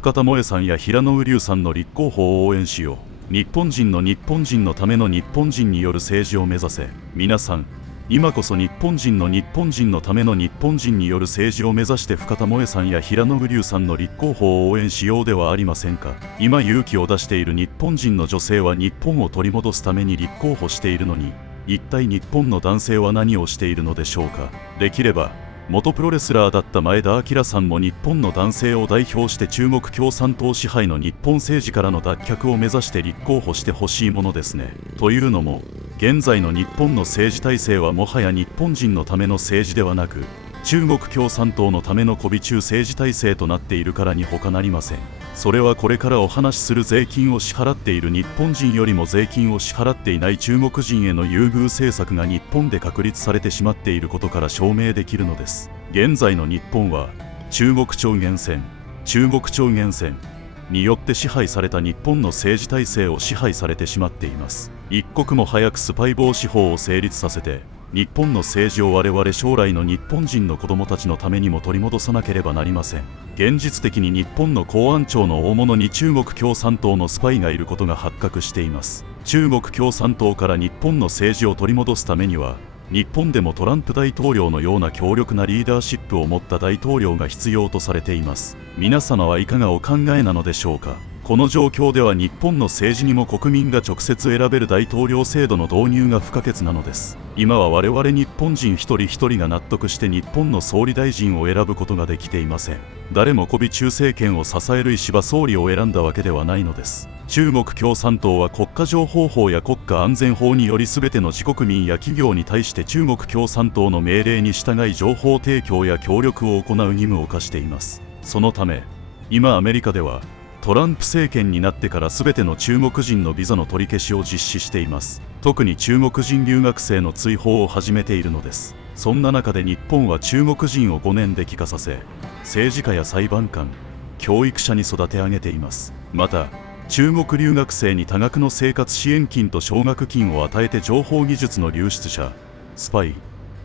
深田萌さんや平野宇龍さんの立候補を応援しよう。日本人のための日本人による政治を目指せ。皆さん、今こそ日本人のための日本人による政治を目指して深田萌さんや平野宇龍さんの立候補を応援しようではありませんか。今勇気を出している日本人の女性は日本を取り戻すために立候補しているのに、一体日本の男性は何をしているのでしょうか。できれば元プロレスラーだった前田明さんも日本の男性を代表して中国共産党支配の日本政治からの脱却を目指して立候補してほしいものですね。というのも、現在の日本の政治体制はもはや日本人のための政治ではなく、中国共産党のための媚び中政治体制となっているからに他なりません。それはこれからお話しする税金を支払っている日本人よりも税金を支払っていない中国人への優遇政策が日本で確立されてしまっていることから証明できるのです。現在の日本は中国超限戦によって支配された日本の政治体制を支配されてしまっています。一刻も早くスパイ防止法を成立させて、日本の政治を我々将来の日本人の子供たちのためにも取り戻さなければなりません。現実的に日本の公安庁の大物に中国共産党のスパイがいることが発覚しています。中国共産党から日本の政治を取り戻すためには、日本でもトランプ大統領のような強力なリーダーシップを持った大統領が必要とされています。皆様はいかがお考えなのでしょうか。この状況では日本の政治にも国民が直接選べる大統領制度の導入が不可欠なのです。今は我々日本人一人一人が納得して日本の総理大臣を選ぶことができていません。誰も媚び中政権を支える石破総理を選んだわけではないのです。中国共産党は国家情報法や国家安全法により全ての自国民や企業に対して中国共産党の命令に従い情報提供や協力を行う義務を課しています。そのため、今アメリカではトランプ政権になってから全ての中国人のビザの取り消しを実施しています。特に中国人留学生の追放を始めているのです。そんな中で日本は中国人を5年で帰化させ、政治家や裁判官、教育者に育て上げています。また、中国留学生に多額の生活支援金と奨学金を与えて情報技術の流出者、スパイ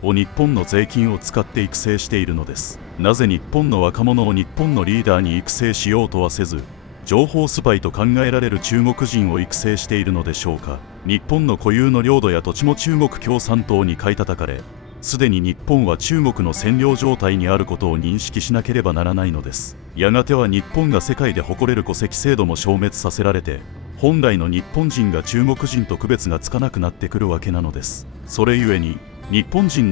を日本の税金を使って育成しているのです。なぜ日本の若者を日本のリーダーに育成しようとはせず、情報スパイと考えられる中国人を育成しているのでしょうか。日本の固有の領土や土地も中国共産党に買い叩かれ、すでに日本は中国の占領状態にあることを認識しなければならないのです。やがては日本が世界で誇れる戸籍制度も消滅させられて、本来の日本人が中国人と区別がつかなくなってくるわけなのです。それゆえに、日本人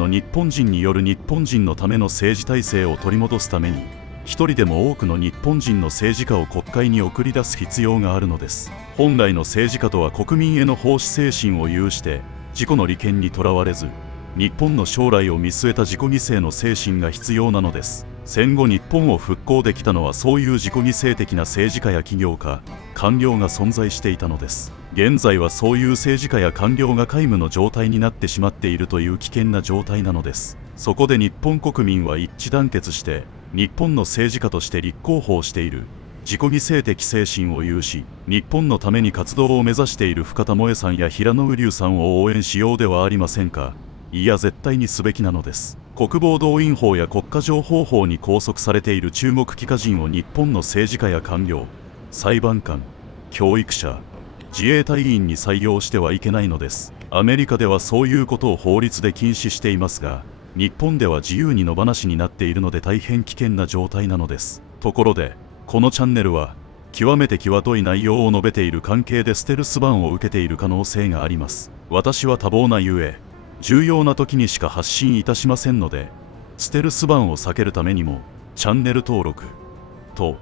による日本人のための政治体制を取り戻すために、一人でも多くの日本人の政治家を国会に送り出す必要があるのです。本来の政治家とは国民への奉仕精神を有して、自己の利権にとらわれず、日本の将来を見据えた自己犠牲の精神が必要なのです。戦後日本を復興できたのはそういう自己犠牲的な政治家や企業家、官僚が存在していたのです。現在はそういう政治家や官僚が皆無の状態になってしまっているという危険な状態なのです。そこで日本国民は一致団結して、日本の政治家として立候補をしている自己犠牲的精神を有し、日本のために活動を目指している深田萌さんや平野宇龍さんを応援しようではありませんか。いや、絶対にすべきなのです。国防動員法や国家情報法に拘束されている中国帰化人を日本の政治家や官僚、裁判官、教育者、自衛隊員に採用してはいけないのです。アメリカではそういうことを法律で禁止していますが、日本では自由に野放しになっているので大変危険な状態なのです。ところで、このチャンネルは極めて際どい内容を述べている関係でステルスバンを受けている可能性があります。私は多忙なゆえ、重要な時にしか発信いたしませんので、ステルスバンを避けるためにもチャンネル登録と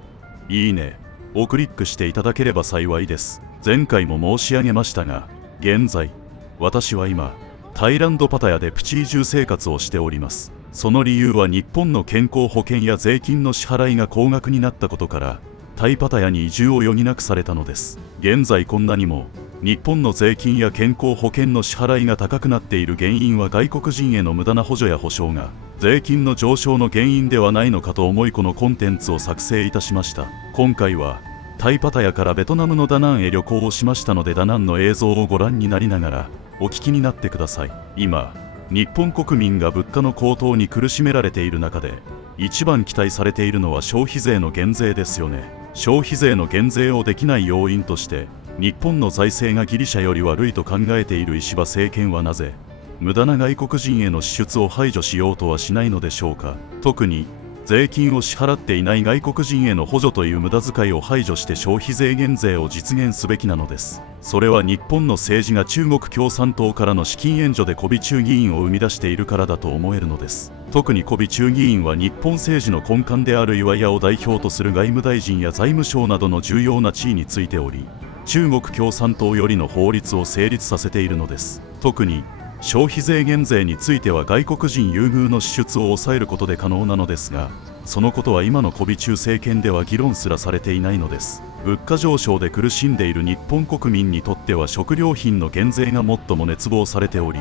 いいねをクリックしていただければ幸いです。前回も申し上げましたが、現在私は今タイランドパタヤでプチ移住生活をしております。その理由は日本の健康保険や税金の支払いが高額になったことからタイパタヤに移住を余儀なくされたのです。現在こんなにも日本の税金や健康保険の支払いが高くなっている原因は外国人への無駄な補助や保証が税金の上昇の原因ではないのかと思いこのコンテンツを作成いたしました。今回はタイパタヤからベトナムのダナンへ旅行をしましたのでダナンの映像をご覧になりながらお聞きになってください。今、日本国民が物価の高騰に苦しめられている中で、一番期待されているのは消費税の減税ですよね。消費税の減税をできない要因として日本の財政がギリシャより悪いと考えている石破政権はなぜ無駄な外国人への支出を排除しようとはしないのでしょうか。特に税金を支払っていない外国人への補助という無駄遣いを排除して消費税減税を実現すべきなのです。それは日本の政治が中国共産党からの資金援助で媚び中議員を生み出しているからだと思えるのです。特に媚び中議員は日本政治の根幹である岩屋を代表とする外務大臣や財務省などの重要な地位についており、中国共産党よりの法律を成立させているのです。特に消費税減税については外国人優遇の支出を抑えることで可能なのですが、そのことは今の媚び中政権では議論すらされていないのです。物価上昇で苦しんでいる日本国民にとっては食料品の減税が最も熱望されており、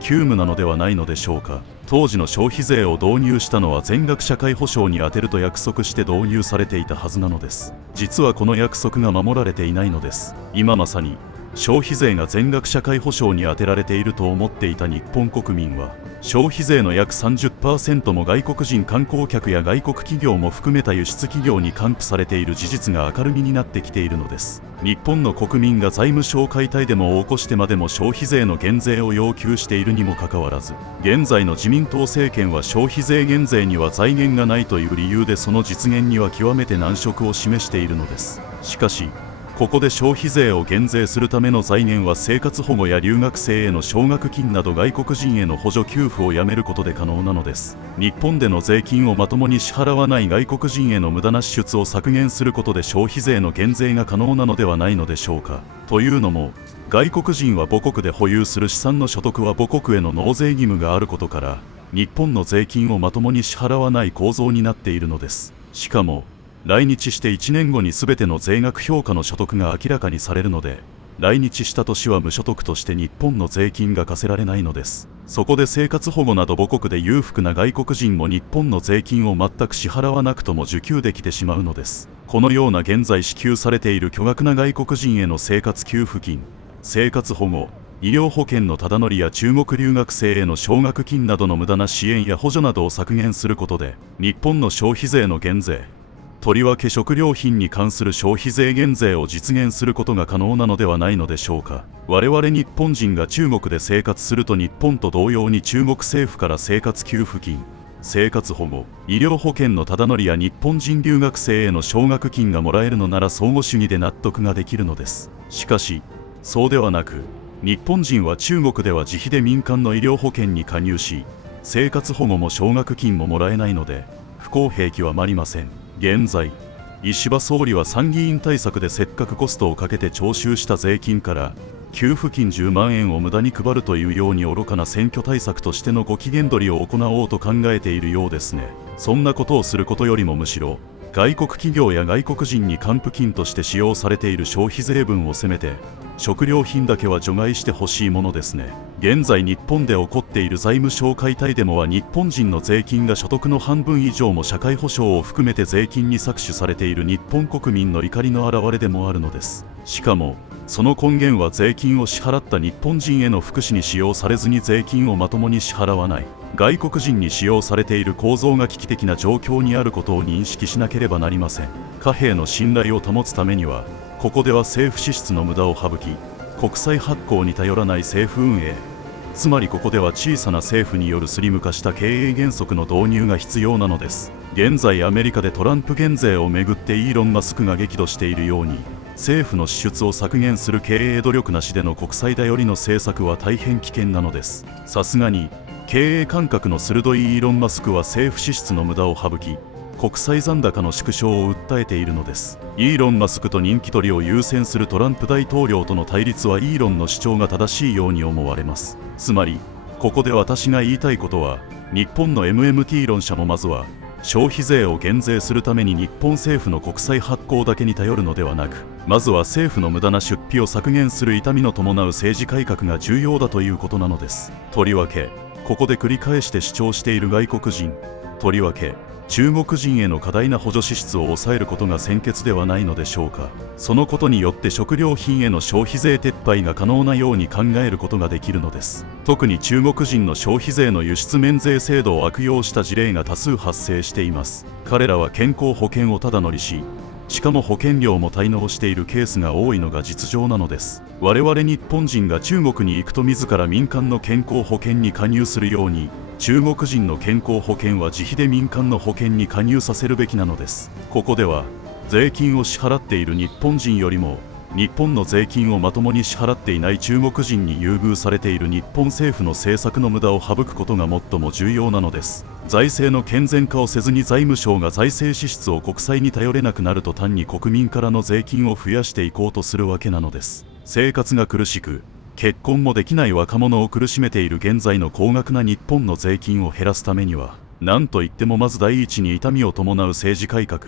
急務なのではないのでしょうか。当時の消費税を導入したのは全額社会保障に充てると約束して導入されていたはずなのです。実はこの約束が守られていないのです。今まさに消費税が全額社会保障に充てられていると思っていた日本国民は、消費税の約 30% も外国人観光客や外国企業も含めた輸出企業に還付されている事実が明るみになってきているのです。日本の国民が財務省解体デモを起こしてまでも消費税の減税を要求しているにもかかわらず、現在の自民党政権は消費税減税には財源がないという理由でその実現には極めて難色を示しているのです。しかしここで消費税を減税するための財源は生活保護や留学生への奨学金など外国人への補助給付をやめることで可能なのです。日本での税金をまともに支払わない外国人への無駄な支出を削減することで消費税の減税が可能なのではないのでしょうか。というのも、外国人は母国で保有する資産の所得は母国への納税義務があることから、日本の税金をまともに支払わない構造になっているのです。しかも来日して1年後に全ての税額評価の所得が明らかにされるので、来日した年は無所得として日本の税金が課せられないのです。そこで生活保護など母国で裕福な外国人も日本の税金を全く支払わなくとも受給できてしまうのです。このような現在支給されている巨額な外国人への生活給付金、生活保護、医療保険のただ乗りや中国留学生への奨学金などの無駄な支援や補助などを削減することで、日本の消費税の減税、とりわけ食料品に関する消費税減税を実現することが可能なのではないのでしょうか。我々日本人が中国で生活すると日本と同様に中国政府から生活給付金、生活保護、医療保険のただ乗りや日本人留学生への奨学金がもらえるのなら相互主義で納得ができるのです。しかしそうではなく、日本人は中国では自費で民間の医療保険に加入し、生活保護も奨学金ももらえないので不公平気はまりません。現在、石破総理は参議院対策でせっかくコストをかけて徴収した税金から給付金10万円を無駄に配るというように愚かな選挙対策としてのご機嫌取りを行おうと考えているようですね。そんなことをすることよりもむしろ外国企業や外国人に還付金として使用されている消費税分をせめて食料品だけは除外してほしいものですね。現在日本で起こっている財務省解体デモは日本人の税金が所得の半分以上も社会保障を含めて税金に搾取されている日本国民の怒りの表れでもあるのです。しかもその根源は税金を支払った日本人への福祉に使用されずに税金をまともに支払わない外国人に使用されている構造が危機的な状況にあることを認識しなければなりません。貨幣の信頼を保つためには、ここでは政府支出の無駄を省き、国債発行に頼らない政府運営、つまりここでは小さな政府によるスリム化した経営原則の導入が必要なのです。現在アメリカでトランプ減税をめぐってイーロン・マスクが激怒しているように、政府の支出を削減する経営努力なしでの国債頼りの政策は大変危険なのです。さすがに経営感覚の鋭いイーロン・マスクは政府支出の無駄を省き、国債残高の縮小を訴えているのです。イーロン・マスクと人気取りを優先するトランプ大統領との対立はイーロンの主張が正しいように思われます。つまりここで私が言いたいことは、日本の MMT 論者もまずは消費税を減税するために日本政府の国債発行だけに頼るのではなく、まずは政府の無駄な出費を削減する痛みの伴う政治改革が重要だということなのです。とりわけここで繰り返して主張している外国人、とりわけ中国人への過大な補助支出を抑えることが先決ではないのでしょうか。そのことによって食料品への消費税撤廃が可能なように考えることができるのです。特に中国人の消費税の輸出免税制度を悪用した事例が多数発生しています。彼らは健康保険をただ乗りし、しかも保険料も滞納しているケースが多いのが実情なのです。我々日本人が中国に行くと自ら民間の健康保険に加入するように、中国人の健康保険は自費で民間の保険に加入させるべきなのです。ここでは税金を支払っている日本人よりも日本の税金をまともに支払っていない中国人に優遇されている日本政府の政策の無駄を省くことが最も重要なのです。財政の健全化をせずに財務省が財政支出を国債に頼れなくなると単に国民からの税金を増やしていこうとするわけなのです。生活が苦しく結婚もできない若者を苦しめている現在の高額な日本の税金を減らすためには、何といってもまず第一に痛みを伴う政治改革。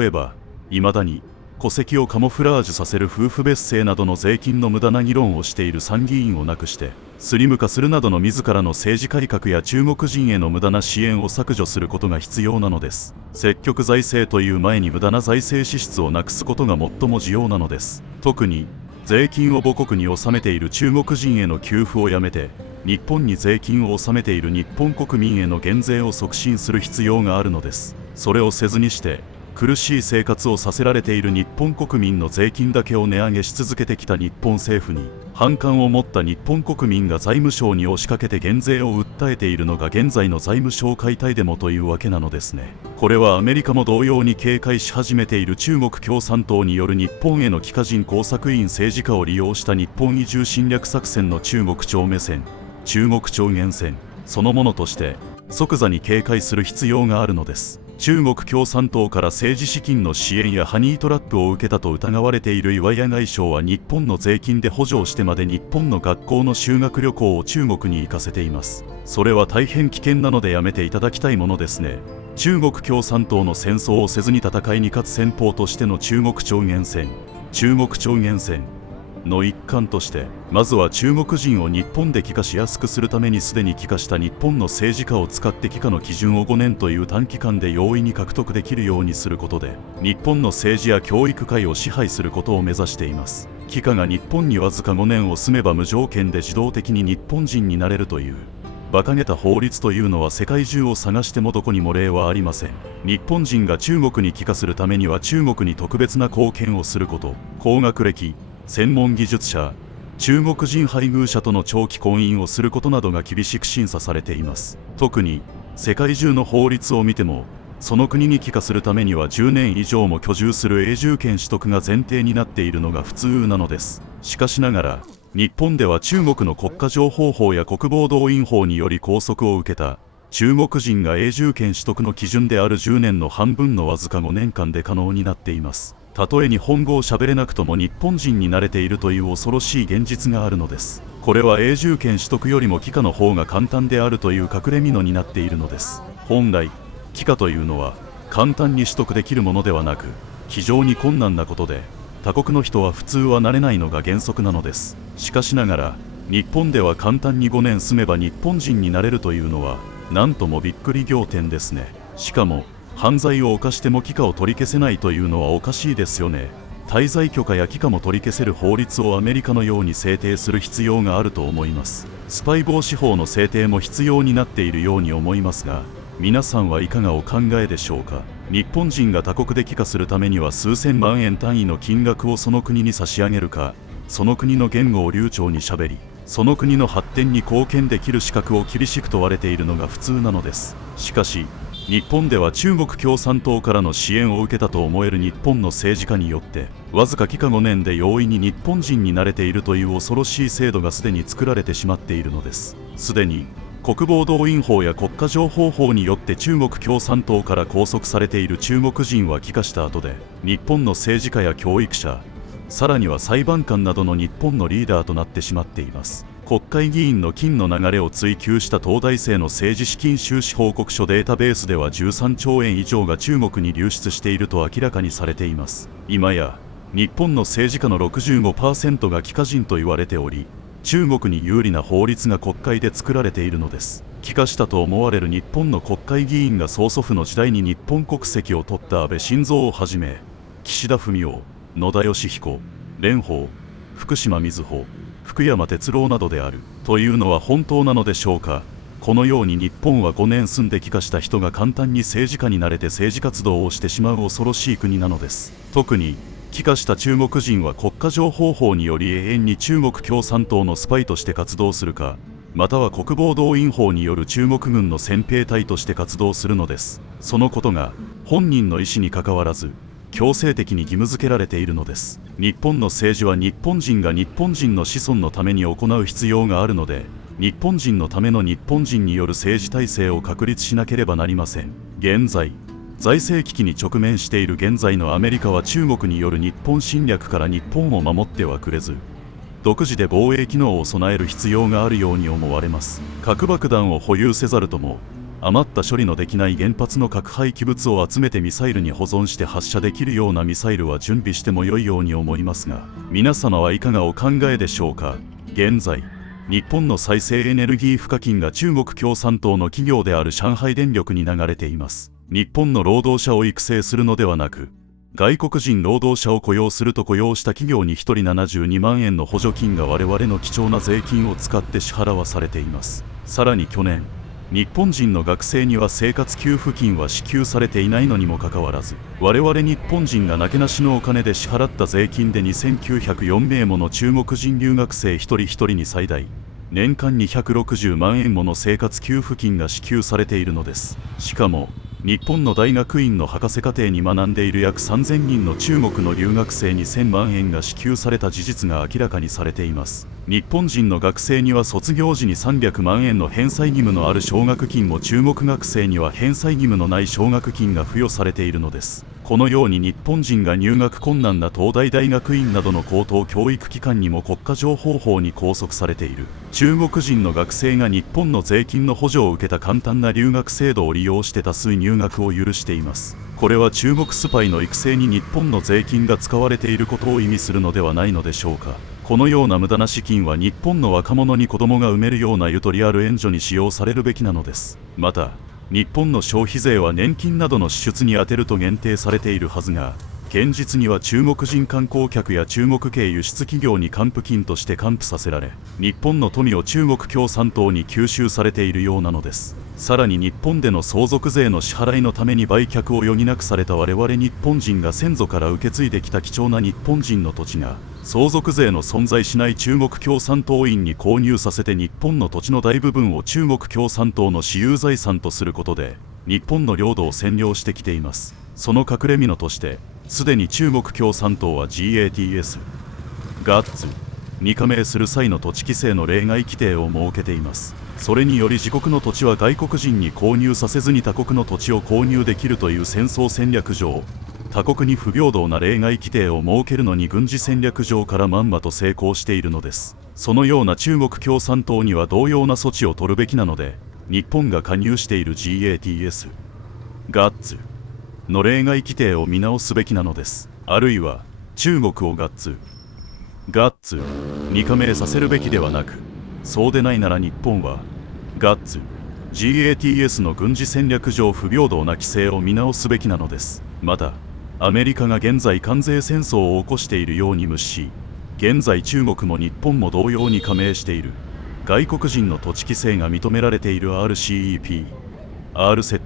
例えば未だに戸籍をカモフラージュさせる夫婦別姓などの税金の無駄な議論をしている参議院をなくしてスリム化するなどの自らの政治改革や中国人への無駄な支援を削除することが必要なのです。積極財政という前に無駄な財政支出をなくすことが最も重要なのです。特に税金を母国に納めている中国人への給付をやめて日本に税金を納めている日本国民への減税を促進する必要があるのです。それをせずにして苦しい生活をさせられている日本国民の税金だけを値上げし続けてきた日本政府に反感を持った日本国民が財務省に押しかけて減税を訴えているのが現在の財務省解体デモというわけなのですね。これはアメリカも同様に警戒し始めている中国共産党による日本への帰化人工作員政治家を利用した日本移住侵略作戦の中国超目線、中国超限戦そのものとして即座に警戒する必要があるのです。中国共産党から政治資金の支援やハニートラップを受けたと疑われている岩屋外相は日本の税金で補助をしてまで日本の学校の修学旅行を中国に行かせています。それは大変危険なのでやめていただきたいものですね。中国共産党の戦争をせずに戦いに勝つ戦法としての中国超限戦、中国超限戦の一環としてまずは中国人を日本で帰化しやすくするためにすでに帰化した日本の政治家を使って帰化の基準を5年という短期間で容易に獲得できるようにすることで日本の政治や教育界を支配することを目指しています。帰化が日本にわずか5年を住めば無条件で自動的に日本人になれるという馬鹿げた法律というのは世界中を探してもどこにも例はありません。日本人が中国に帰化するためには中国に特別な貢献をすること、高学歴専門技術者、中国人配偶者との長期婚姻をすることなどが厳しく審査されています。特に世界中の法律を見てもその国に帰化するためには10年以上も居住する永住権取得が前提になっているのが普通なのです。しかしながら日本では中国の国家情報法や国防動員法により拘束を受けた中国人が永住権取得の基準である10年の半分のわずか5年間で可能になっています。たとえ日本語を喋れなくとも日本人に慣れているという恐ろしい現実があるのです。これは永住権取得よりも帰化の方が簡単であるという隠れ蓑になっているのです。本来帰化というのは簡単に取得できるものではなく非常に困難なことで他国の人は普通はなれないのが原則なのです。しかしながら日本では簡単に5年住めば日本人になれるというのはなんともびっくり仰天ですね。しかも犯罪を犯しても帰化を取り消せないというのはおかしいですよね。滞在許可や帰化も取り消せる法律をアメリカのように制定する必要があると思います。スパイ防止法の制定も必要になっているように思いますが、皆さんはいかがお考えでしょうか。日本人が他国で帰化するためには数千万円単位の金額をその国に差し上げるか、その国の言語を流暢にしゃべりその国の発展に貢献できる資格を厳しく問われているのが普通なのです。しかし日本では中国共産党からの支援を受けたと思える日本の政治家によってわずか帰化5年で容易に日本人になれているという恐ろしい制度がすでに作られてしまっているのです。すでに国防動員法や国家情報法によって中国共産党から拘束されている中国人は帰化した後で日本の政治家や教育者、さらには裁判官などの日本のリーダーとなってしまっています。国会議員の金の流れを追及した東大生の政治資金収支報告書データベースでは13兆円以上が中国に流出していると明らかにされています。今や日本の政治家の 65% が帰化人と言われており、中国に有利な法律が国会で作られているのです。帰化したと思われる日本の国会議員が曽祖父の時代に日本国籍を取った安倍晋三をはじめ、岸田文雄、野田佳彦、蓮舫、福島みずほ、福山哲郎などであるというのは本当なのでしょうか。このように日本は5年住んで帰化した人が簡単に政治家になれて政治活動をしてしまう恐ろしい国なのです。特に帰化した中国人は国家情報法により永遠に中国共産党のスパイとして活動するか、または国防動員法による中国軍の戦兵隊として活動するのです。そのことが本人の意思にかかわらず強制的に義務付けられているのです。日本の政治は日本人が日本人の子孫のために行う必要があるので、日本人のための日本人による政治体制を確立しなければなりません。現在財政危機に直面している現在のアメリカは中国による日本侵略から日本を守ってはくれず、独自で防衛機能を備える必要があるように思われます。核爆弾を保有せざるとも、余った処理のできない原発の核廃棄物を集めてミサイルに保存して発射できるようなミサイルは準備しても良いように思いますが、皆様はいかがお考えでしょうか。現在日本の再生エネルギー賦課金が中国共産党の企業である上海電力に流れています。日本の労働者を育成するのではなく、外国人労働者を雇用すると雇用した企業に1人72万円の補助金が我々の貴重な税金を使って支払わされています。さらに去年、日本人の学生には生活給付金は支給されていないのにもかかわらず、我々日本人がなけなしのお金で支払った税金で2904名もの中国人留学生一人一人に最大年間260万円もの生活給付金が支給されているのです。しかも日本の大学院の博士課程に学んでいる約3000人の中国の留学生に1000万円が支給された事実が明らかにされています。日本人の学生には卒業時に300万円の返済義務のある奨学金も中国学生には返済義務のない奨学金が付与されているのです。このように日本人が入学困難な東大大学院などの高等教育機関にも国家情報法に拘束されている中国人の学生が日本の税金の補助を受けた簡単な留学制度を利用して多数入学を許しています。これは中国スパイの育成に日本の税金が使われていることを意味するのではないのでしょうか。このような無駄な資金は日本の若者に子供が産めるようなゆとりある援助に使用されるべきなのです。また日本の消費税は年金などの支出に充てると限定されているはずが、現実には中国人観光客や中国系輸出企業に還付金として還付させられ、日本の富を中国共産党に吸収されているようなのです。さらに日本での相続税の支払いのために売却を余儀なくされた我々日本人が先祖から受け継いできた貴重な日本人の土地が、相続税の存在しない中国共産党員に購入させて日本の土地の大部分を中国共産党の私有財産とすることで、日本の領土を占領してきています。その隠れ蓑として、すでに中国共産党は GATS、GATS に加盟する際の土地規制の例外規定を設けています。それにより自国の土地は外国人に購入させずに他国の土地を購入できるという戦争戦略上、他国に不平等な例外規定を設けるのに軍事戦略上からまんまと成功しているのです。そのような中国共産党には同様な措置を取るべきなので、日本が加入している GATS、GATS の例外規定を見直すべきなのです。あるいは中国をGATSに加盟させるべきではなく、そうでないなら日本はGATS の軍事戦略上不平等な規制を見直すべきなのです。またアメリカが現在関税戦争を起こしているように無視し、現在中国も日本も同様に加盟している外国人の土地規制が認められている RCEP、RCEP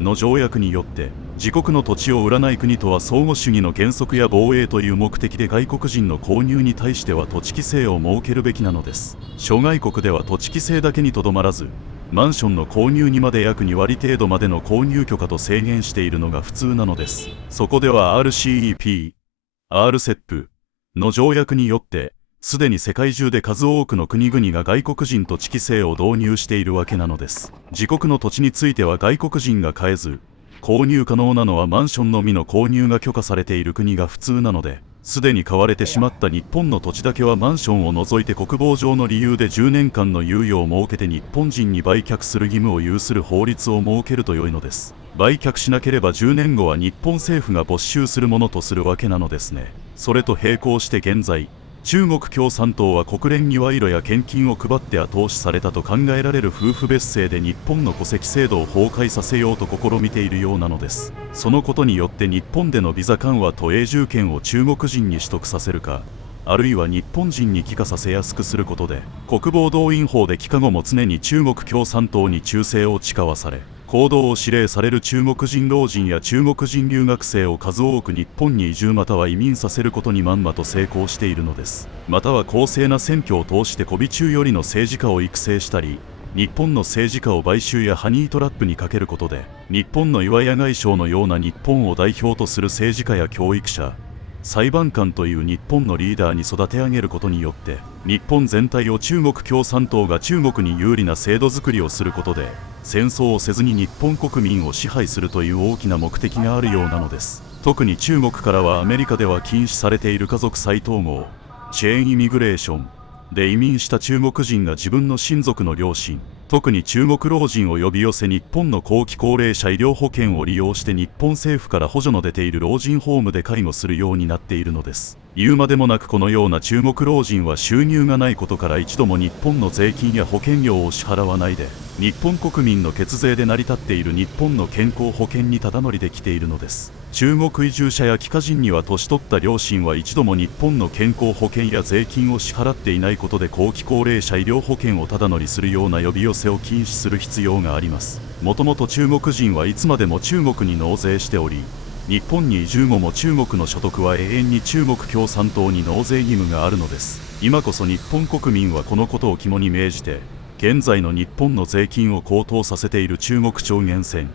の条約によって、自国の土地を売らない国とは相互主義の原則や防衛という目的で外国人の購入に対しては土地規制を設けるべきなのです。諸外国では土地規制だけにとどまらず、マンションの購入にまで約2割程度までの購入許可と制限しているのが普通なのです。そこでは RCEP、RCEP の条約によって、すでに世界中で数多くの国々が外国人土地規制を導入しているわけなのです。自国の土地については外国人が買えず、購入可能なのはマンションのみの購入が許可されている国が普通なので、すでに買われてしまった日本の土地だけはマンションを除いて国防上の理由で10年間の猶予を設けて日本人に売却する義務を有する法律を設けると良いのです。売却しなければ10年後は日本政府が没収するものとするわけなのですね。それと並行して現在、中国共産党は国連に賄賂や献金を配って後押しされたと考えられる夫婦別姓で日本の戸籍制度を崩壊させようと試みているようなのです。そのことによって日本でのビザ緩和と永住権を中国人に取得させるか、あるいは日本人に帰化させやすくすることで、国防動員法で帰化後も常に中国共産党に忠誠を誓わされ、行動を指令される中国人老人や中国人留学生を数多く日本に移住または移民させることにまんまと成功しているのです。または公正な選挙を通して媚び中よりの政治家を育成したり、日本の政治家を買収やハニートラップにかけることで、日本の岩屋外相のような日本を代表とする政治家や教育者、裁判官という日本のリーダーに育て上げることによって、日本全体を中国共産党が中国に有利な制度づくりをすることで、戦争をせずに日本国民を支配するという大きな目的があるようなのです。特に中国からはアメリカでは禁止されている家族再統合、チェーンイミグレーションで移民した中国人が自分の親族の両親、特に中国老人を呼び寄せ日本の後期高齢者医療保険を利用して日本政府から補助の出ている老人ホームで介護するようになっているのです。言うまでもなくこのような中国老人は収入がないことから一度も日本の税金や保険料を支払わないで、日本国民の血税で成り立っている日本の健康保険にただ乗りできているのです。中国移住者や帰化人には年取った両親は一度も日本の健康保険や税金を支払っていないことで、後期高齢者医療保険をただ乗りするような呼び寄せを禁止する必要があります。もともと中国人はいつまでも中国に納税しており、日本に移住後も中国の所得は永遠に中国共産党に納税義務があるのです。今こそ日本国民はこのことを肝に銘じて、現在の日本の税金を高騰させている中国超限戦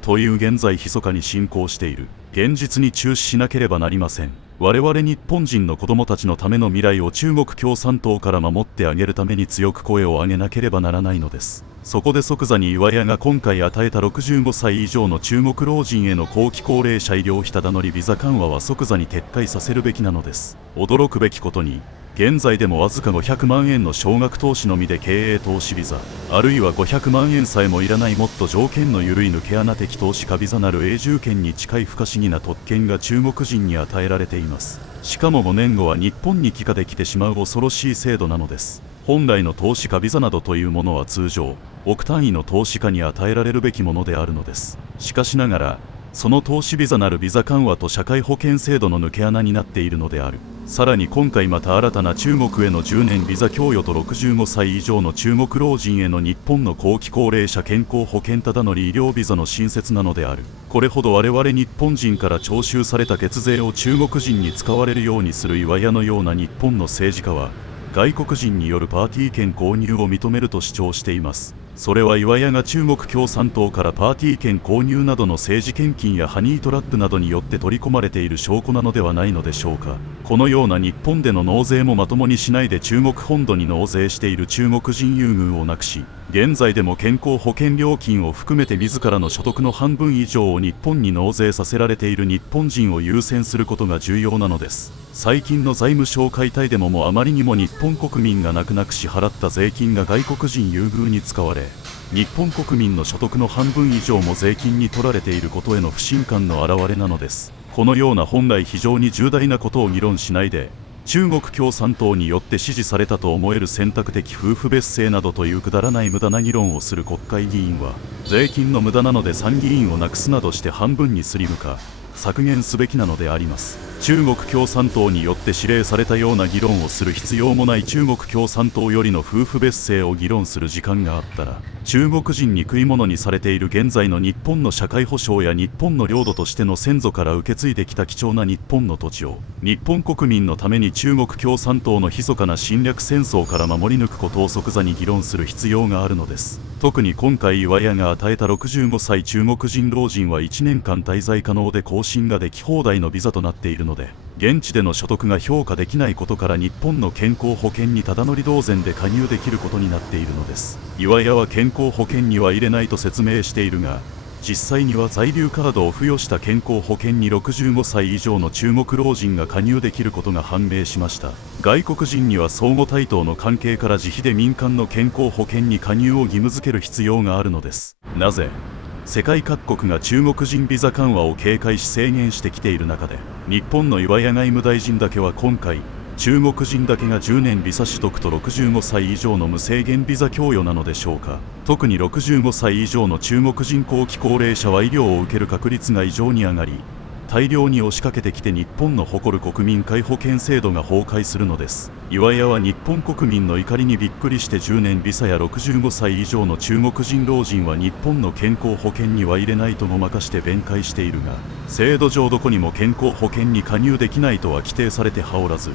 という現在密かに進行している現実に注視しなければなりません。我々日本人の子供たちのための未来を中国共産党から守ってあげるために強く声を上げなければならないのです。そこで即座に岩屋が今回与えた65歳以上の中国老人への後期高齢者医療費ただ乗りビザ緩和は即座に撤回させるべきなのです。驚くべきことに、現在でもわずか500万円の少額投資のみで経営投資ビザ、あるいは500万円さえもいらないもっと条件の緩い抜け穴的投資家ビザなる永住権に近い不可思議な特権が中国人に与えられています。しかも5年後は日本に帰化できてしまう恐ろしい制度なのです。本来の投資家ビザなどというものは通常、億単位の投資家に与えられるべきものであるのです。しかしながら、その投資ビザなるビザ緩和と社会保険制度の抜け穴になっているのである。さらに今回また新たな中国への10年ビザ供与と65歳以上の中国老人への日本の後期高齢者健康保険ただ乗り医療ビザの新設なのである。これほど我々日本人から徴収された血税を中国人に使われるようにする岩屋のような日本の政治家は、外国人によるパーティー券購入を認めると主張しています。それは岩屋が中国共産党からパーティー券購入などの政治献金やハニートラップなどによって取り込まれている証拠なのではないのでしょうか。このような日本での納税もまともにしないで中国本土に納税している中国人優遇をなくし、現在でも健康保険料金を含めて自らの所得の半分以上を日本に納税させられている日本人を優先することが重要なのです。最近の財務省解体でもあまりにも日本国民が泣く泣く支払った税金が外国人優遇に使われ、日本国民の所得の半分以上も税金に取られていることへの不信感の表れなのです。このような本来非常に重大なことを議論しないで、中国共産党によって支持されたと思える選択的夫婦別姓などというくだらない無駄な議論をする国会議員は、税金の無駄なので参議院をなくすなどして半分にスリム化、削減すべきなのであります。中国共産党によって指令されたような議論をする必要もない中国共産党よりの夫婦別姓を議論する時間があったら、中国人に食い物にされている現在の日本の社会保障や日本の領土としての先祖から受け継いできた貴重な日本の土地を日本国民のために中国共産党の密かな侵略戦争から守り抜くことを即座に議論する必要があるのです。特に今回岩屋が与えた65歳中国人老人は1年間滞在可能で更新ができ放題のビザとなっているので、現地での所得が評価できないことから日本の健康保険にただ乗り同然で加入できることになっているのです。岩屋は健康保険には入れないと説明しているが、実際には在留カードを付与した健康保険に65歳以上の中国老人が加入できることが判明しました。外国人には相互対等の関係から自費で民間の健康保険に加入を義務付ける必要があるのです。なぜ世界各国が中国人ビザ緩和を警戒し制限してきている中で、日本の岩屋外務大臣だけは今回、中国人だけが10年ビザ取得と65歳以上の無制限ビザ供与なのでしょうか。特に65歳以上の中国人後期高齢者は医療を受ける確率が異常に上がり、大量に押しかけてきて日本の誇る国民皆保険制度が崩壊するのです。岩屋は日本国民の怒りにびっくりして10年ビザや65歳以上の中国人老人は日本の健康保険には入れないとごまかして弁解しているが、制度上どこにも健康保険に加入できないとは規定されてはおらず、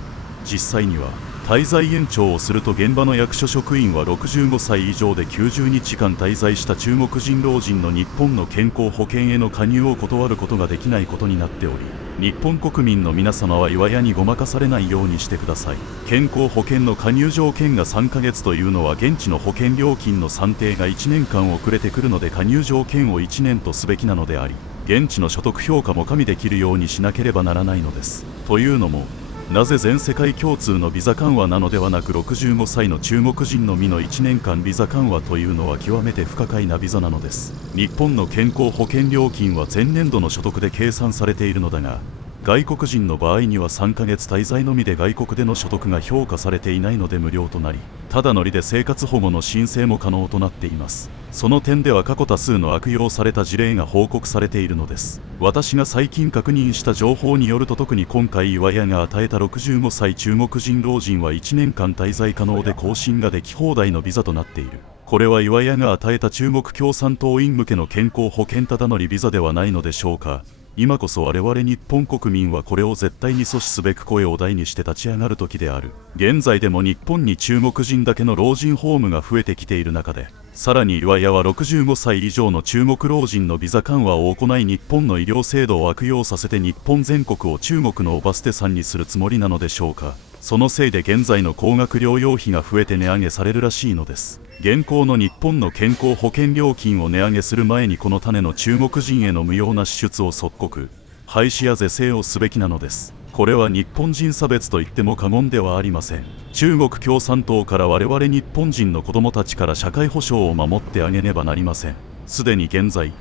実際には滞在延長をすると現場の役所職員は65歳以上で90日間滞在した中国人老人の日本の健康保険への加入を断ることができないことになっており、日本国民の皆様は岩屋にごまかされないようにしてください。健康保険の加入条件が3ヶ月というのは現地の保険料金の算定が1年間遅れてくるので、加入条件を1年とすべきなのであり、現地の所得評価も加味できるようにしなければならないのです。というのも、なぜ全世界共通のビザ緩和なのではなく65歳の中国人のみの1年間ビザ緩和というのは極めて不可解なビザなのです。日本の健康保険料金は前年度の所得で計算されているのだが、外国人の場合には3ヶ月滞在のみで外国での所得が評価されていないので無料となり、ただ乗りで生活保護の申請も可能となっています。その点では過去多数の悪用された事例が報告されているのです。私が最近確認した情報によると、特に今回岩屋が与えた65歳中国人老人は1年間滞在可能で更新ができ放題のビザとなっている。これは岩屋が与えた中国共産党員向けの健康保険ただ乗りビザではないのでしょうか。今こそ我々日本国民はこれを絶対に阻止すべく声を大にして立ち上がる時である。現在でも日本に中国人だけの老人ホームが増えてきている中で、さらに岩屋は65歳以上の中国老人のビザ緩和を行い、日本の医療制度を悪用させて日本全国を中国のおバステさんにするつもりなのでしょうか。そのせいで現在の高額療養費が増えて値上げされるらしいのです。現行の日本の健康保険料金を値上げする前に、この種の中国人への無用な支出を即刻廃止や是正をすべきなのです。これは日本人差別と言っても過言ではありません。中国共産党から我々日本人の子供たちから社会保障を守ってあげねばなりません。すでに現在、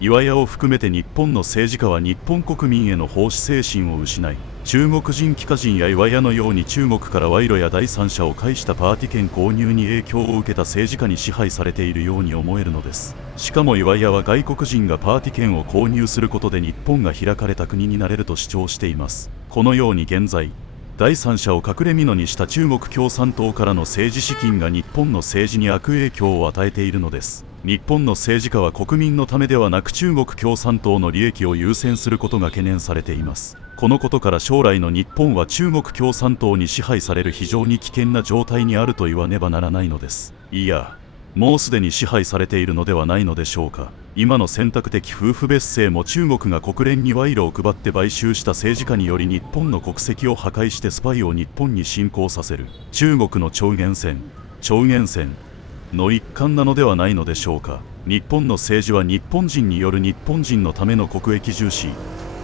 岩屋を含めて日本の政治家は日本国民への奉仕精神を失い、中国人帰化人や岩屋のように中国から賄賂や第三者を介したパーティ券購入に影響を受けた政治家に支配されているように思えるのです。しかも岩屋は外国人がパーティ券を購入することで日本が開かれた国になれると主張しています。このように現在、第三者を隠れ蓑にした中国共産党からの政治資金が日本の政治に悪影響を与えているのです。日本の政治家は国民のためではなく中国共産党の利益を優先することが懸念されています。このことから将来の日本は中国共産党に支配される非常に危険な状態にあると言わねばならないのです。いや、もうすでに支配されているのではないのでしょうか。今の選択的夫婦別姓も中国が国連に賄賂を配って買収した政治家により日本の国籍を破壊してスパイを日本に侵攻させる中国の超限戦の一環なのではないのでしょうか。日本の政治は日本人による日本人のための国益重視、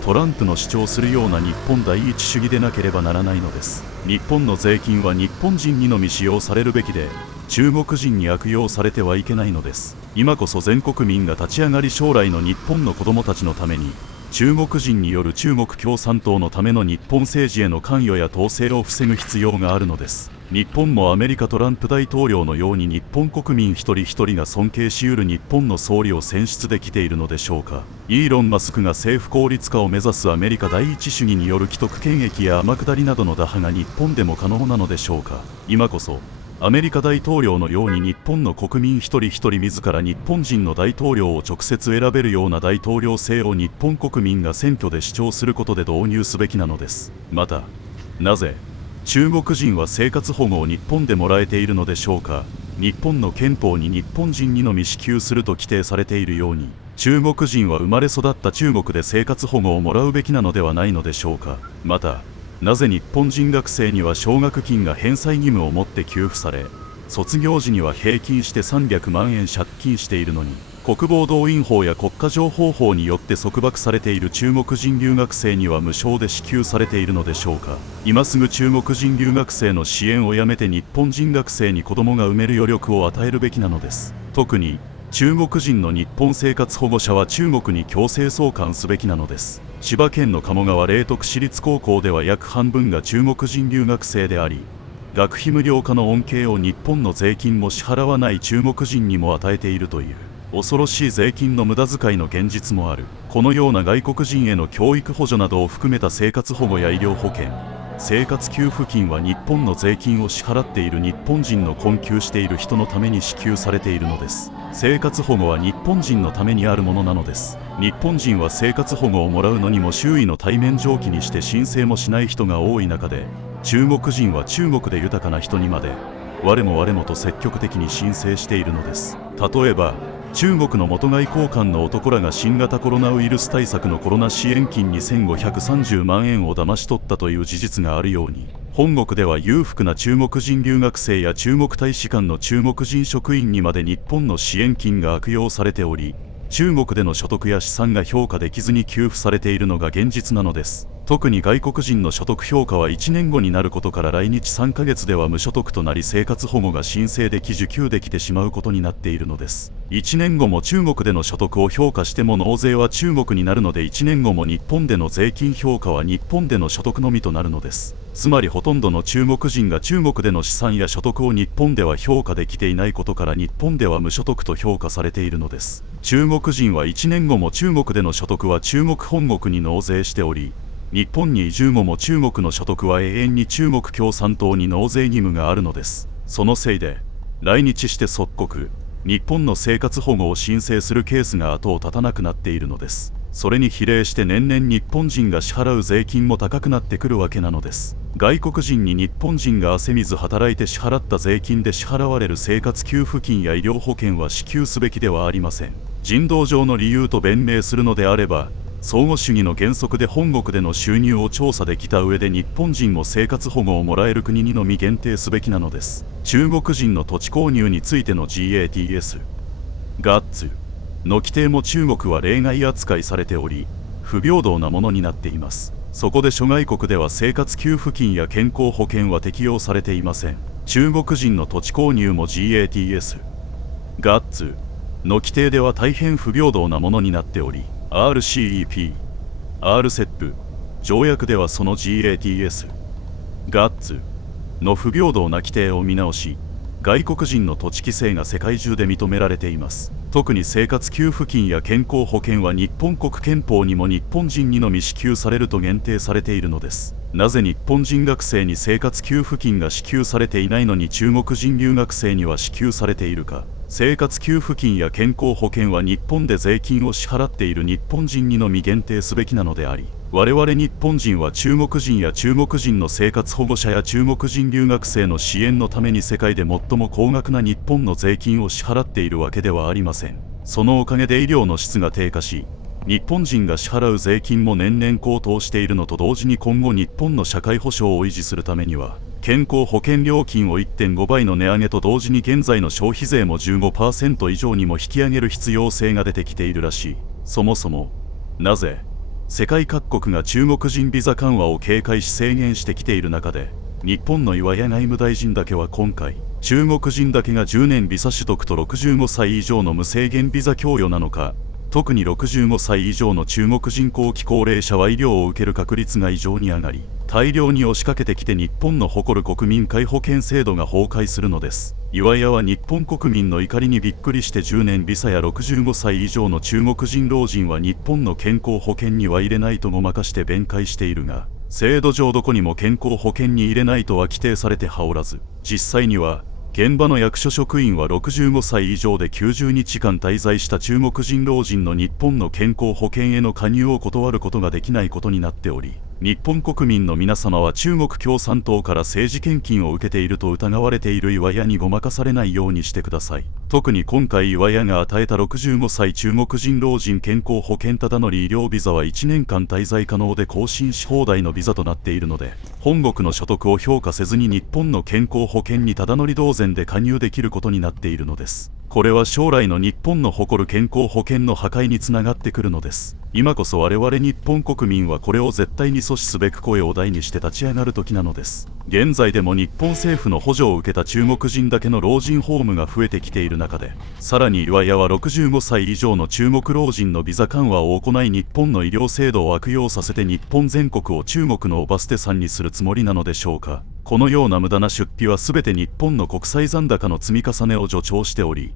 トランプの主張するような日本第一主義でなければならないのです。日本の税金は日本人にのみ使用されるべきで、中国人に悪用されてはいけないのです。今こそ全国民が立ち上がり、将来の日本の子供たちのために中国人による中国共産党のための日本政治への関与や統制を防ぐ必要があるのです。日本もアメリカトランプ大統領のように日本国民一人一人が尊敬しうる日本の総理を選出できているのでしょうか。イーロン・マスクが政府効率化を目指すアメリカ第一主義による既得権益や天下りなどの打破が日本でも可能なのでしょうか。今こそアメリカ大統領のように日本の国民一人一人自ら日本人の大統領を直接選べるような大統領制を日本国民が選挙で主張することで導入すべきなのです。また、なぜ中国人は生活保護を日本でもらえているのでしょうか。日本の憲法に日本人にのみ支給すると規定されているように、中国人は生まれ育った中国で生活保護をもらうべきなのではないのでしょうか。また、なぜ日本人学生には奨学金が返済義務を持って給付され、卒業時には平均して300万円借金しているのに、国防動員法や国家情報法によって束縛されている中国人留学生には無償で支給されているのでしょうか。今すぐ中国人留学生の支援をやめて日本人学生に子供が産める余力を与えるべきなのです。特に中国人の日本生活保護者は中国に強制送還すべきなのです。千葉県の鴨川麗徳市立高校では約半分が中国人留学生であり、学費無料化の恩恵を日本の税金も支払わない中国人にも与えているという。恐ろしい税金の無駄遣いの現実もある。このような外国人への教育補助などを含めた生活保護や医療保険、生活給付金は日本の税金を支払っている日本人の困窮している人のために支給されているのです。生活保護は日本人のためにあるものなのです。日本人は生活保護をもらうのにも周囲の対面上記にして申請もしない人が多い中で、中国人は中国で豊かな人にまで我もと積極的に申請しているのです。例えば中国の元外交官の男らが新型コロナウイルス対策のコロナ支援金2530万円を騙し取ったという事実があるように、本国では裕福な中国人留学生や中国大使館の中国人職員にまで日本の支援金が悪用されており、中国での所得や資産が評価できずに給付されているのが現実なのです。特に外国人の所得評価は1年後になることから、来日3ヶ月では無所得となり生活保護が申請でき受給できてしまうことになっているのです。1年後も中国での所得を評価しても納税は中国になるので、1年後も日本での税金評価は日本での所得のみとなるのです。つまりほとんどの中国人が中国での資産や所得を日本では評価できていないことから、日本では無所得と評価されているのです。中国人は1年後も中国での所得は中国本国に納税しており、日本に移住後も中国の所得は永遠に中国共産党に納税義務があるのです。そのせいで来日して即刻日本の生活保護を申請するケースが後を絶たなくなっているのです。それに比例して年々日本人が支払う税金も高くなってくるわけなのです。外国人に日本人が汗水働いて支払った税金で支払われる生活給付金や医療保険は支給すべきではありません。人道上の理由と弁明するのであれば、相互主義の原則で本国での収入を調査できた上で日本人も生活保護をもらえる国にのみ限定すべきなのです。中国人の土地購入についての GATS、ガッツの規定も中国は例外扱いされており、不平等なものになっています。そこで諸外国では生活給付金や健康保険は適用されていません。中国人の土地購入も GATS、ガッツの規定では大変不平等なものになっており、RCEP、RCEP 条約ではその GATS、ガッツの不平等な規定を見直し、外国人の土地規制が世界中で認められています。特に生活給付金や健康保険は日本国憲法にも日本人にのみ支給されると限定されているのです。なぜ日本人学生に生活給付金が支給されていないのに中国人留学生には支給されているか。生活給付金や健康保険は日本で税金を支払っている日本人にのみ限定すべきなのであり、我々日本人は中国人や中国人の生活保護者や中国人留学生の支援のために世界で最も高額な日本の税金を支払っているわけではありません。そのおかげで医療の質が低下し、日本人が支払う税金も年々高騰しているのと同時に、今後日本の社会保障を維持するためには健康保険料金を 1.5 倍の値上げと同時に現在の消費税も 15% 以上にも引き上げる必要性が出てきているらしい。そもそもなぜ世界各国が中国人ビザ緩和を警戒し制限してきている中で、日本の岩屋外務大臣だけは今回中国人だけが10年ビザ取得と65歳以上の無制限ビザ供与なのか。特に65歳以上の中国人後期高齢者は医療を受ける確率が異常に上がり、大量に押しかけてきて日本の誇る国民皆保険制度が崩壊するのです。岩屋は日本国民の怒りにびっくりして10年ビザや65歳以上の中国人老人は日本の健康保険には入れないとごまかして弁解しているが、制度上どこにも健康保険に入れないとは規定されてはおらず、実際には現場の役所職員は65歳以上で90日間滞在した中国人老人の日本の健康保険への加入を断ることができないことになっており、日本国民の皆様は中国共産党から政治献金を受けていると疑われている岩屋にごまかされないようにしてください。特に今回岩屋が与えた65歳中国人老人健康保険ただ乗り医療ビザは1年間滞在可能で更新し放題のビザとなっているので、本国の所得を評価せずに日本の健康保険にただ乗り同然で加入できることになっているのです。これは将来の日本の誇る健康保険の破壊につながってくるのです。今こそ我々日本国民はこれを絶対に阻止すべく声を大にして立ち上がる時なのです。現在でも日本政府の補助を受けた中国人だけの老人ホームが増えてきている中で、さらに岩屋は65歳以上の中国老人のビザ緩和を行い、日本の医療制度を悪用させて日本全国を中国のおバステさんにするつもりなのでしょうか。このような無駄な出費は全て日本の国際残高の積み重ねを助長しており、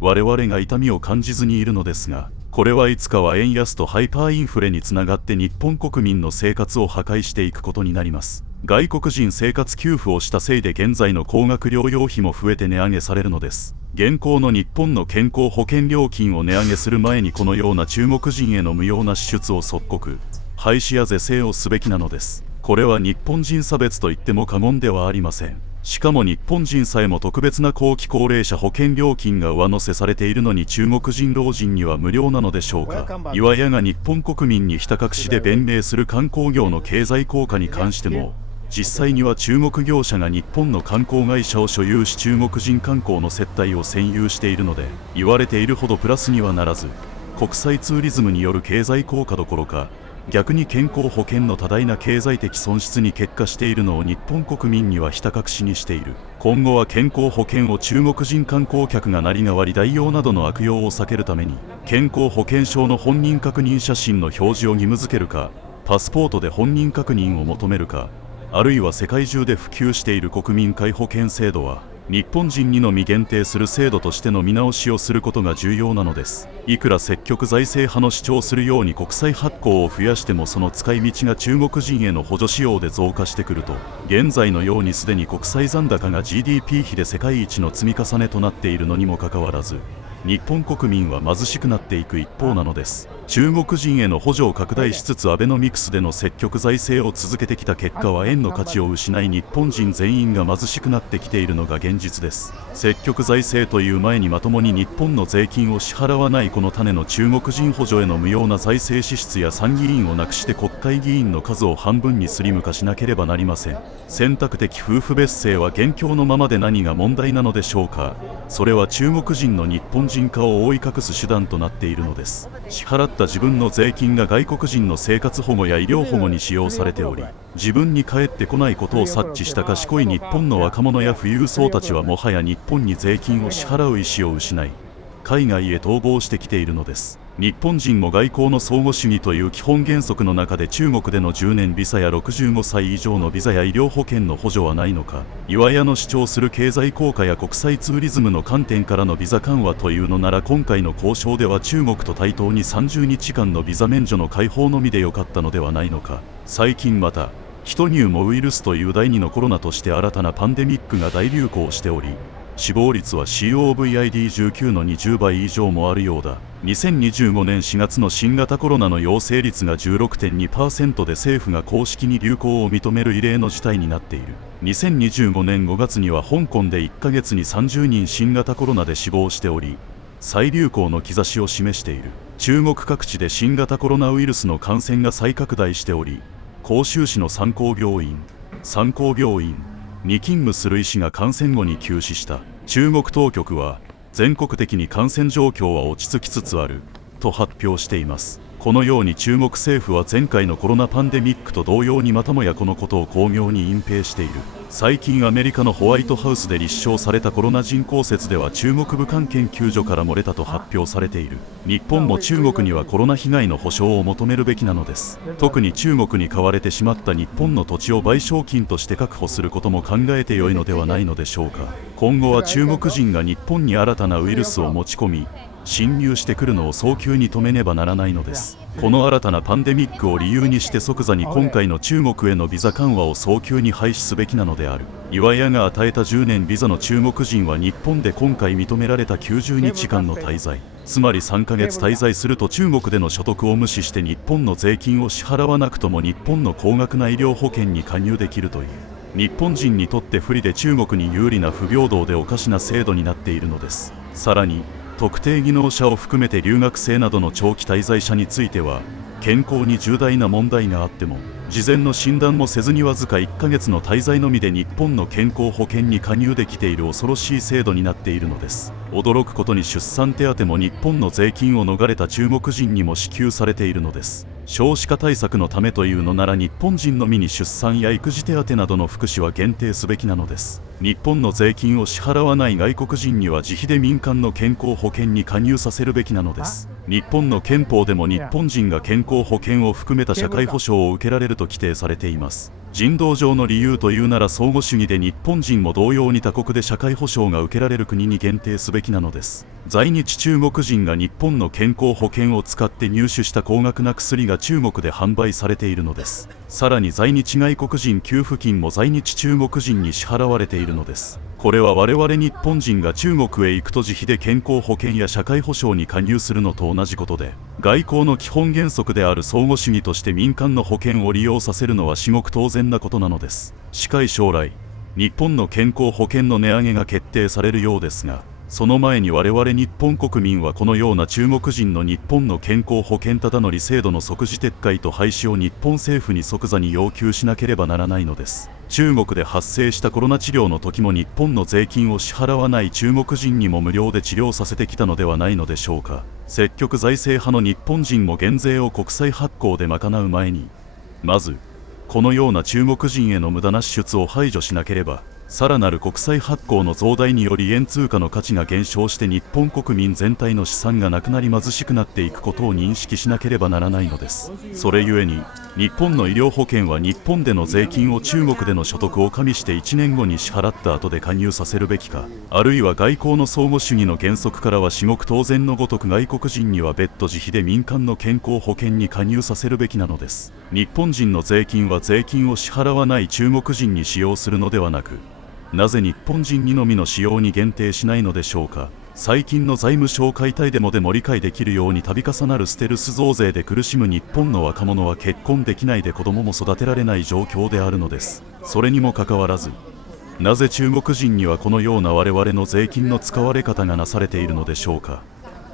我々が痛みを感じずにいるのですが、これはいつかは円安とハイパーインフレにつながって日本国民の生活を破壊していくことになります。外国人生活給付をしたせいで現在の高額療養費も増えて値上げされるのです。現行の日本の健康保険料金を値上げする前にこのような中国人への無用な支出を即刻廃止や是正をすべきなのです。これは日本人差別と言っても過言ではありません。しかも日本人さえも特別な後期高齢者保険料金が上乗せされているのに中国人老人には無料なのでしょうか。岩屋が日本国民にひた隠しで弁明する観光業の経済効果に関しても、実際には中国業者が日本の観光会社を所有し中国人観光の接待を占有しているので、言われているほどプラスにはならず、国際ツーリズムによる経済効果どころか、逆に健康保険の多大な経済的損失に結果しているのを日本国民にはひた隠しにしている。今後は健康保険を中国人観光客がなり代わり代用などの悪用を避けるために、健康保険証の本人確認写真の表示を義務付けるか、パスポートで本人確認を求めるか、あるいは世界中で普及している国民皆保険制度は日本人にのみ限定する制度としての見直しをすることが重要なのです。いくら積極財政派の主張するように国債発行を増やしてもその使い道が中国人への補助仕様で増加してくると、現在のようにすでに国債残高が GDP 比で世界一の積み重ねとなっているのにもかかわらず、日本国民は貧しくなっていく一方なのです。中国人への補助を拡大しつつアベノミクスでの積極財政を続けてきた結果は円の価値を失い日本人全員が貧しくなってきているのが現実です。積極財政という前にまともに日本の税金を支払わないこの種の中国人補助への無用な財政支出や参議院をなくして国会議員の数を半分にスリム化しなければなりません。選択的夫婦別姓は現況のままで何が問題なのでしょうか。それは中国人の日本人化を覆い隠す手段となっているのです。支払った自分の税金が外国人の生活保護や医療保護に使用されており、自分に返ってこないことを察知した賢い日本の若者や富裕層たちはもはや日本に税金を支払う意思を失い、海外へ逃亡してきているのです。日本人も外交の相互主義という基本原則の中で中国での10年ビザや65歳以上のビザや医療保険の補助はないのか。岩屋の主張する経済効果や国際ツーリズムの観点からのビザ緩和というのなら、今回の交渉では中国と対等に30日間のビザ免除の解放のみでよかったのではないのか。最近また人乳もウイルスという第2のコロナとして新たなパンデミックが大流行しており、死亡率は COVID-19 の20倍以上もあるようだ。2025年4月の新型コロナの陽性率が 16.2% で政府が公式に流行を認める異例の事態になっている。2025年5月には香港で1ヶ月に30人新型コロナで死亡しており、再流行の兆しを示している。中国各地で新型コロナウイルスの感染が再拡大しており、広州市の三甲病院に勤務する医師が感染後に急死した。中国当局は全国的に感染状況は落ち着きつつあると発表しています。このように中国政府は前回のコロナパンデミックと同様にまたもやこのことを巧妙に隠蔽している。最近アメリカのホワイトハウスで立証されたコロナ人口説では中国武漢研究所から漏れたと発表されている。日本も中国にはコロナ被害の補償を求めるべきなのです。特に中国に買われてしまった日本の土地を賠償金として確保することも考えてよいのではないのでしょうか。今後は中国人が日本に新たなウイルスを持ち込み侵入してくるのを早急に止めねばならないのです。この新たなパンデミックを理由にして即座に今回の中国へのビザ緩和を早急に廃止すべきなのである。岩屋が与えた10年ビザの中国人は日本で今回認められた90日間の滞在、つまり3ヶ月滞在すると中国での所得を無視して日本の税金を支払わなくとも日本の高額な医療保険に加入できるという、日本人にとって不利で中国に有利な不平等でおかしな制度になっているのです。さらに特定技能者を含めて留学生などの長期滞在者については健康に重大な問題があっても事前の診断もせずにわずか1ヶ月の滞在のみで日本の健康保険に加入できている恐ろしい制度になっているのです。驚くことに出産手当も日本の税金を逃れた中国人にも支給されているのです。少子化対策のためというのなら日本人のみに出産や育児手当などの福祉は限定すべきなのです。日本の税金を支払わない外国人には自費で民間の健康保険に加入させるべきなのです。日本の憲法でも日本人が健康保険を含めた社会保障を受けられると規定されています。人道上の理由というなら相互主義で日本人も同様に他国で社会保障が受けられる国に限定すべきなのです。在日中国人が日本の健康保険を使って入手した高額な薬が中国で販売されているのです。さらに在日外国人給付金も在日中国人に支払われているのです。これは我々日本人が中国へ行くと自費で健康保険や社会保障に加入するのと同じことで、外交の基本原則である相互主義として民間の保険を利用させるのは至極当然なことなのです。近い将来、日本の健康保険の値上げが決定されるようですが、その前に我々日本国民はこのような中国人の日本の健康保険ただ乗り制度の即時撤回と廃止を日本政府に即座に要求しなければならないのです。中国で発生したコロナ治療の時も日本の税金を支払わない中国人にも無料で治療させてきたのではないのでしょうか。積極財政派の日本人も減税を国債発行で賄う前に、まずこのような中国人への無駄な支出を排除しなければ、さらなる国債発行の増大により円通貨の価値が減少して日本国民全体の資産がなくなり貧しくなっていくことを認識しなければならないのです。それゆえに日本の医療保険は日本での税金を中国での所得を加味して1年後に支払った後で加入させるべきか、あるいは外交の相互主義の原則からは至極当然のごとく外国人には別途自費で民間の健康保険に加入させるべきなのです。日本人の税金は税金を支払わない中国人に使用するのではなく、なぜ日本人にのみの使用に限定しないのでしょうか。最近の財務省解体デモでも理解できるように度重なるステルス増税で苦しむ日本の若者は結婚できないで子供も育てられない状況であるのです。それにもかかわらず、なぜ中国人にはこのような我々の税金の使われ方がなされているのでしょうか。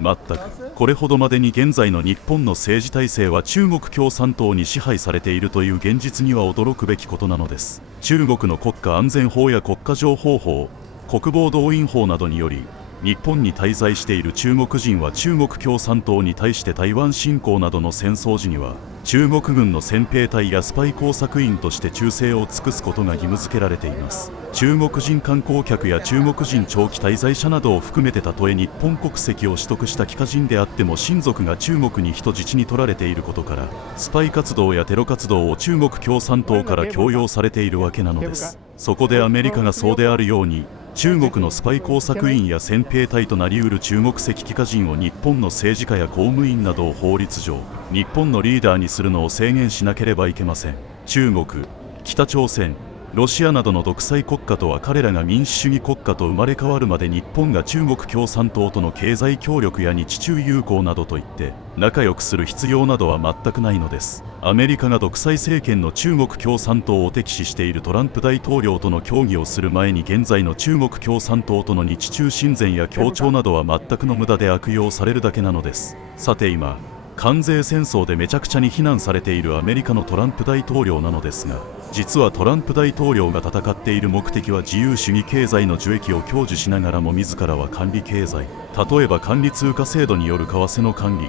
全くこれほどまでに現在の日本の政治体制は中国共産党に支配されているという現実には驚くべきことなのです。中国の国家安全法や国家情報法、国防動員法などにより日本に滞在している中国人は中国共産党に対して台湾侵攻などの戦争時には中国軍の戦兵隊やスパイ工作員として忠誠を尽くすことが義務付けられています。中国人観光客や中国人長期滞在者などを含めてたとえ日本国籍を取得した帰化人であっても親族が中国に人質に取られていることからスパイ活動やテロ活動を中国共産党から強要されているわけなのです。そこでアメリカがそうであるように中国のスパイ工作員や戦兵隊となりうる中国籍帰化人を日本の政治家や公務員などを法律上日本のリーダーにするのを制限しなければいけません。中国、北朝鮮、ロシアなどの独裁国家とは彼らが民主主義国家と生まれ変わるまで日本が中国共産党との経済協力や日中友好などといって仲良くする必要などは全くないのです。アメリカが独裁政権の中国共産党を敵視しているトランプ大統領との協議をする前に現在の中国共産党との日中親善や協調などは全くの無駄で悪用されるだけなのです。さて今関税戦争でめちゃくちゃに非難されているアメリカのトランプ大統領なのですが、実はトランプ大統領が戦っている目的は自由主義経済の受益を享受しながらも自らは管理経済、例えば管理通貨制度による為替の管理、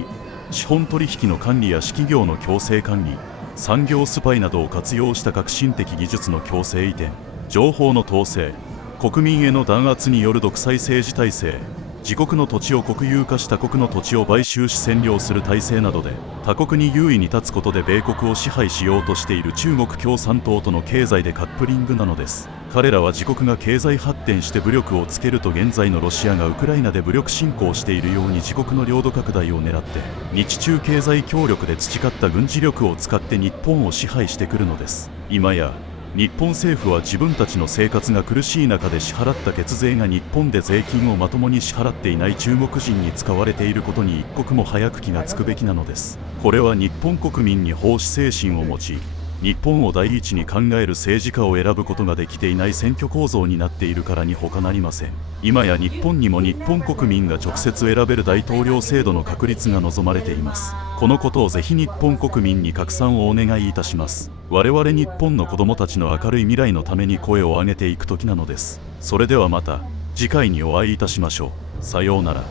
資本取引の管理や私企業の強制管理、産業スパイなどを活用した革新的技術の強制移転、情報の統制、国民への弾圧による独裁政治体制、自国の土地を国有化し他国の土地を買収し占領する体制などで他国に優位に立つことで米国を支配しようとしている中国共産党との経済でカップリングなのです。彼らは自国が経済発展して武力をつけると現在のロシアがウクライナで武力侵攻しているように自国の領土拡大を狙って日中経済協力で培った軍事力を使って日本を支配してくるのです。今や日本政府は自分たちの生活が苦しい中で支払った血税が日本で税金をまともに支払っていない中国人に使われていることに一刻も早く気がつくべきなのです。これは日本国民に奉仕精神を持ち日本を第一に考える政治家を選ぶことができていない選挙構造になっているからに他なりません。今や日本にも日本国民が直接選べる大統領制度の確立が望まれています。このことをぜひ日本国民に拡散をお願いいたします。我々日本の子供たちの明るい未来のために声を上げていく時なのです。それではまた次回にお会いいたしましょう。さようなら。